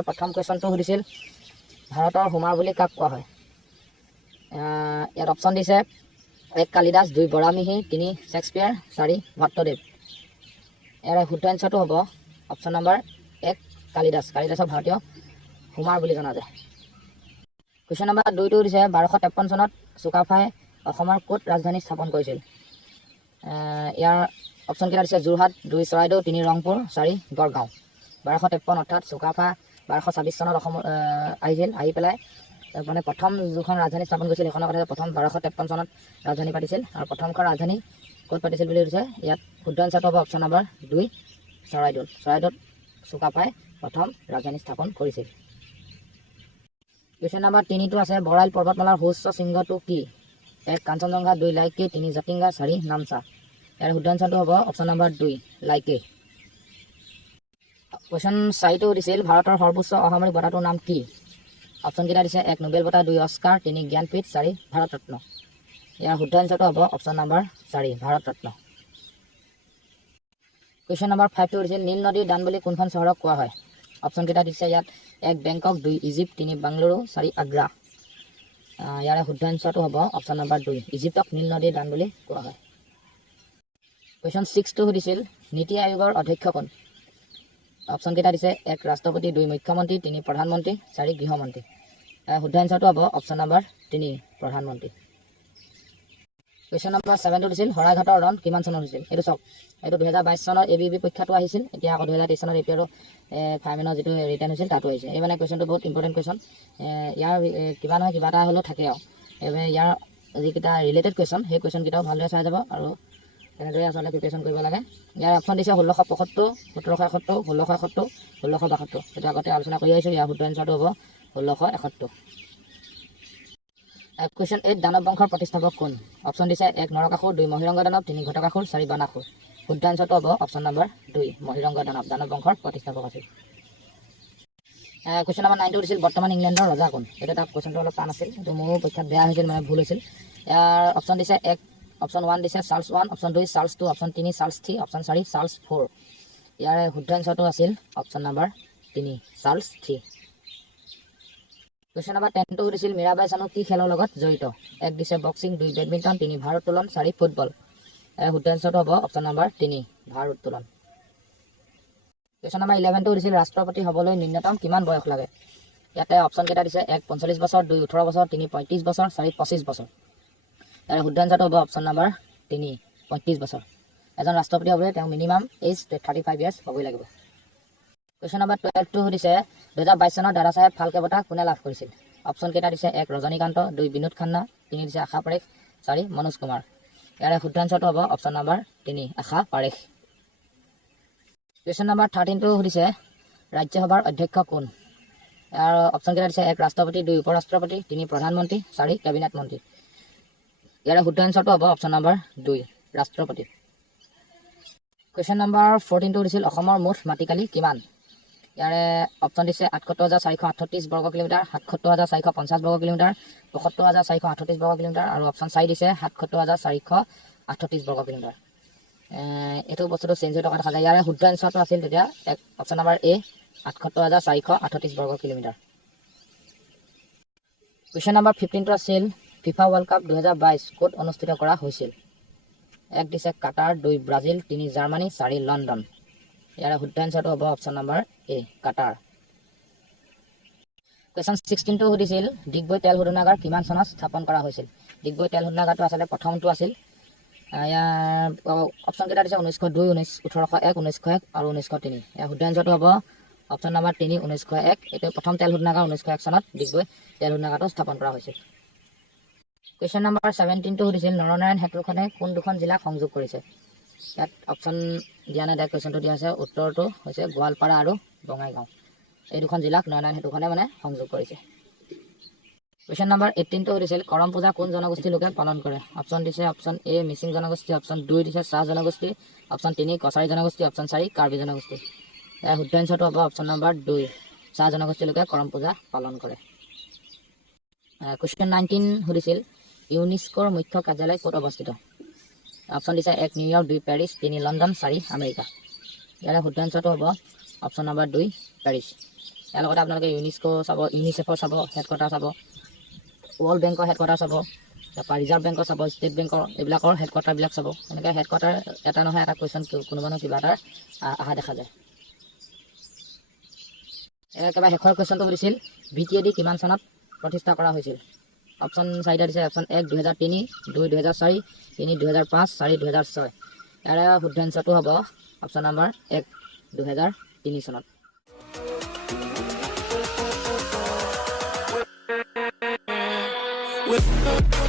ইয়াৰ প্ৰথম কুৱেশ্যনটো সুধিছিল ভাৰতৰ হোমাৰ বুলি কাক কোৱা হয়। ইয়াত অপশ্যন দিছে 1 কালিদাস, 2 বৰামিহি, 3 শ্বেক্সপিয়াৰ, 4 ভট্টদেৱ। ইয়াৰ শুদ্ধ এনচাৰটো হ'ব অপশ্যন নম্বৰ 1 কালিদাস। কালিদাসক ভাৰতীয় হোমাৰ বুলি জনা যায়। কুৱেশ্যন নম্বৰ 2টো দিছে 1253 চনত চুকাফাই অসমৰ ক'ত ৰাজধানী স্থাপন কৰিছিল। ইয়াৰ অপশ্যন কেইটা দিছে যোৰহাট, 2 চৰাইদেউ, 3 ৰংপুৰ, 4 গড়গাঁও। 1253 অৰ্থাৎ চুকাফা 1226 চনত অসম আহিছিল। আহি পেলাই মানে প্ৰথম যিখন ৰাজধানী স্থাপন কৰিছিল সেইখনৰ কথা প্ৰথম 1253 চনত ৰাজধানী পাতিছিল। আৰু প্ৰথমখন ৰাজধানী ক'ত পাতিছিল বুলি সুধিছে। ইয়াত শুদ্ধ এনচাৰটো হ'ব অপশ্যন নম্বৰ 2 চৰাইদেউত। চৰাইদেউত চুকাফাই প্ৰথম ৰাজধানী স্থাপন কৰিছিল। কুৱেশ্যন নম্বৰ 3টো আছে বৰাইল পৰ্বতমালাৰ সুউচ্চ শৃংগটো কি। 1 কাঞ্চনজংঘা, 2 লাইকে, 3 জাতিংগা, 4 নামচা। ইয়াৰ শুদ্ধ এনচাৰটো হ'ব অপশ্যন নম্বৰ 2 লাইকে। কুৱেশ্যন 4টো দিছিল ভাৰতৰ সৰ্বোচ্চ অসামৰিক বঁটাটোৰ নাম কি। অপশ্যন কেইটা দিছে 1 নোবেল বঁটা, 2 অস্কাৰ, 3 জ্ঞানপীঠ, 4 ভাৰত ৰত্ন। ইয়াৰ শুদ্ধ এনচাৰটো হ'ব option number 4 Bharat Ratna. Question number 5টো দিছিল নীল নদীৰ দান বুলি কোনখন চহৰক কোৱা হয়। অপশ্যন কেইটা দিছে ইয়াত 1 বেংকক, 2 ইজিপ্ত, 3 বাংগালুৰু, 4 আগ্ৰা। ইয়াৰে শুদ্ধ এনচাৰটো হ'ব অপশ্যন নম্বৰ 2 ইজিপ্তক নীল নদীৰ দান বুলি কোৱা হয়। কুৱেশ্যন 6টো সুধিছিল নীতি আয়োগৰ অধ্যক্ষ কোন। অপশ্যন কেইটা দিছে 1 ৰাষ্ট্ৰপতি, 2 মুখ্যমন্ত্ৰী, 3 প্ৰধানমন্ত্ৰী, 4 গৃহমন্ত্ৰী। শুদ্ধ এনচাৰটো হ'ব অপশ্যন নম্বৰ 3 প্ৰধানমন্ত্ৰী। কুৱেশ্যন নম্বৰ 7টো দিছিল শৰাইঘাটৰ ৰণ কিমান চনত হৈছিল। এইটো চাওক, এইটো 2022 চনৰ ABB পৰীক্ষাটো আহিছিল। এতিয়া আকৌ 2023 চনত এপিয়াৰো ফাইমেনৰ যিটো ৰিটাৰ্ণ হৈছিল তাতো আহিছে। এই মানে কুৱেশ্যনটো বহুত ইম্পৰ্টেণ্ট কুৱেশ্যন। ইয়াৰ কিবা নহয় কিবা এটা হ'লেও থাকে আৰু ইয়াৰ যিকেইটা ৰিলেটেড কুৱেশ্যন সেই কুৱেশ্যনকেইটাও ভালদৰে চাই যাব আৰু তেনেদৰে আচলতে প্ৰিপেৰেশ্যন কৰিব লাগে। ইয়াৰ অপশ্যন দিছে 1675, 1771, 1671, 1672। সেইটো আগতে আলোচনা কৰি আহিছোঁ। ইয়াৰ শুদ্ধ এনচাৰটো হ'ব 1671। কুৱেশ্যন 8 দানৱ বংশৰ প্ৰতিষ্ঠাপক কোন। অপশ্যন দিছে 1 নৰকাসুৰ, 2 মহিৰংগ দানৱ, 3 ঘটকাসুৰ, 4 বানাসুৰ। শুদ্ধ এনচাৰটো হ'ব অপশ্যন নম্বৰ 2 মহিৰংগ দানৱ দানৱ বংশৰ প্ৰতিষ্ঠাপক আছিল। কুৱেশ্যন নম্বৰ 9টো দিছিল বৰ্তমান ইংলেণ্ডৰ ৰজা কোন। এইটো এটা কুৱেশ্যনটো অলপ টান আছিল, এইটো মোৰো পৰীক্ষাত বেয়া হৈছিল, মানে ভুল হৈছিল। ইয়াৰ অপশ্যন দিছে 1 অপশ্যন 1 দিছে Charles 1, option 2 Charles 2, option 3 Charles 3, option 4 Charles 4। ইয়াৰে শুদ্ধ এনচাৰটো আছিল option number 3 Charles 3। Question number 10টো সুধিছিল মীৰাবাই চানু কি খেলৰ লগত জড়িত। 1 দিছে বক্সিং, 2 বেডমিণ্টন, 3 ভাৰোত্তোলন, 4 ফুটবল। শুদ্ধ এনচাৰটো হ'ব অপশ্যন নম্বৰ 3 ভাৰোত্তোলন। কুৱেশ্যন নম্বৰ 11টো সুধিছিল ৰাষ্ট্ৰপতি হ'বলৈ ন্যূনতম কিমান বয়স লাগে। ইয়াতে অপশ্যন কেইটা দিছে 1 45 বছৰ, 2 18 বছৰ, 3 35 বছৰ, 4 25 বছৰ। ইয়াৰ শুদ্ধ এনচাৰটো হ'ব অপশ্যন নম্বৰ 3 35 বছৰ। এজন ৰাষ্ট্ৰপতি হ'বলৈ তেওঁ মিনিমাম এজ 35 ইয়াৰ্ছ হ'বই লাগিব। কুৱেশ্যন নম্বৰ 12টো সুধিছে 2022 চনত দাদা চাহেব ফাল্কে বঁটা কোনে লাভ কৰিছিল। অপশ্যন কেইটা দিছে 1 ৰজনীকান্ত, 2 বিনোদ খান্না, 3 দিছে আশা পাৰেখ, 4 মনোজ কুমাৰ। ইয়াৰে শুদ্ধ এনচাৰটো হ'ব অপশ্যন নম্বৰ 3 আশা পাৰেখ। কুৱেশ্যন নম্বৰ 13টো সুধিছে ৰাজ্যসভাৰ অধ্যক্ষ কোন। ইয়াৰ অপশ্যন কেইটা দিছে 1 ৰাষ্ট্ৰপতি, 2 উপ ৰাষ্ট্ৰপতি, 3 প্ৰধানমন্ত্ৰী, 4 কেবিনেট মন্ত্ৰী। ইয়াৰে শুদ্ধ এনচাৰটো হ'ব অপশ্যন নম্বৰ 2 ৰাষ্ট্ৰপতি। কুৱেশ্যন নম্বৰ 14টো সুধিছিল অসমৰ মুঠ মাটিকালি কিমান। ইয়াৰে অপশ্যন দিছে ৭৮,৪৩৮ বৰ্গ কিলোমিটাৰ, ৭৭,৪50 বৰ্গ কিলোমিটাৰ, ৭৫,৪38 বৰ্গ কিলোমিটাৰ আৰু অপশ্যন 4 দিছে ৭৭,৪38 বৰ্গ কিলোমিটাৰ। এইটো বস্তুটো চেঞ্জ হৈ থকা দেখা যায়। ইয়াৰে শুদ্ধ এনচাৰটো আছিল তেতিয়া অপশ্যন নম্বৰ A ৭৮,৪38 বৰ্গ কিলোমিটাৰ। কুৱেশ্যন নম্বৰ 15টো আছিল ফিফা ৱৰ্ল্ড কাপ 2022 ক'ত অনুষ্ঠিত কৰা হৈছিল। 1 দিছে কাটাৰ, 2 ব্ৰাজিল, 3 জাৰ্মানী, 4 লণ্ডন। ইয়াৰে শুদ্ধ এনচাৰটো হ'ব option number A Qatar. Question 16টো সুধিছিল ডিগবৈ তেল শোধনাগাৰ কিমান চনত স্থাপন কৰা হৈছিল। ডিগবৈ তেল শোধনাগাৰটো আচলতে প্ৰথমটো আছিল। ইয়াৰ অপশ্যন কেইটা দিছে 1902, 1801, 1901 আৰু 1903। ইয়াৰ শুদ্ধ এনচাৰটো হ'ব অপশ্যন নম্বৰ 3 1901। এইটো প্ৰথম তেল শোধনাগাৰ 1901 চনত ডিগবৈ তেল শোধনাগাৰটো স্থাপন কৰা হৈছিল। কুৱেশ্যন নম্বৰ 17টো সুধিছিল নৰনাৰায়ণ সেতুখনে কোন দুখন জিলাক সংযোগ কৰিছে। ইয়াত অপশ্যন দিয়া নাই, ডাইৰেক্ট কুৱেশ্যনটো দিয়া আছে। উত্তৰটো হৈছে গোৱালপাৰা আৰু বঙাইগাঁও। এই দুখন জিলাক নৰনাৰায়ণ সেতুখনে মানে সংযোগ কৰিছে। কুৱেশ্যন নম্বৰ 18টো সুধিছিল কৰম পূজা কোন জনগোষ্ঠীৰ লোকে পালন কৰে। অপশ্যন দিছে অপশ্যন A মিচিং জনগোষ্ঠী, অপশ্যন 2 দিছে চাহ জনগোষ্ঠী, অপশ্যন 3 কছাৰী জনগোষ্ঠী, অপশ্যন 4 কাৰ্বি জনগোষ্ঠী। ইয়াৰ শুদ্ধ এনচাৰটো হ'ব অপশ্যন নম্বৰ 2 চাহ জনগোষ্ঠীৰ লোকে কৰম পূজা পালন কৰে। কুৱেশ্যন 19 সুধিছিল ইউনেস্কোৰ মুখ্য কাৰ্যালয় ক'ত অৱস্থিত। অপশ্যন দিছে 1 নিউয়ৰ্ক, 2 পেৰিছ, 3 লণ্ডন, 4 আমেৰিকা। ইয়াৰে শুদ্ধ এনচাৰটো হ'ব অপশ্যন নম্বৰ 2 পেৰিছ। ইয়াৰ লগতে আপোনালোকে ইউনেস্কো চাব, ইউনিচেফৰ চাব হেডকোৱাৰ্টাৰ চাব, ৱৰ্ল্ড বেংকৰ হেডকোৱাৰ্টাৰ চাব, তাৰপৰা ৰিজাৰ্ভ বেংকৰ চাব, ষ্টেট বেংকৰ এইবিলাকৰ হেডকোৱাৰ্টাৰবিলাক চাব। এনেকৈ হেডকোৱাৰ্টাৰ এটা নহয় এটা কুৱেশ্যন কোনোবা নহয় কিবা এটা অহা দেখা যায়। একেবাৰে শেষৰ কুৱেশ্যনটো সুধিছিল BTAD কিমান চনত প্ৰতিষ্ঠা কৰা হৈছিল? অপশ্যন চাৰিটা দিছে। অপশ্যন 1 2003, 2 2004, 3 2005, 4 2006। ইয়াৰে শুদ্ধ এনচাৰটো হ'ব অপশ্যন নম্বৰ 1 2003 চনত। with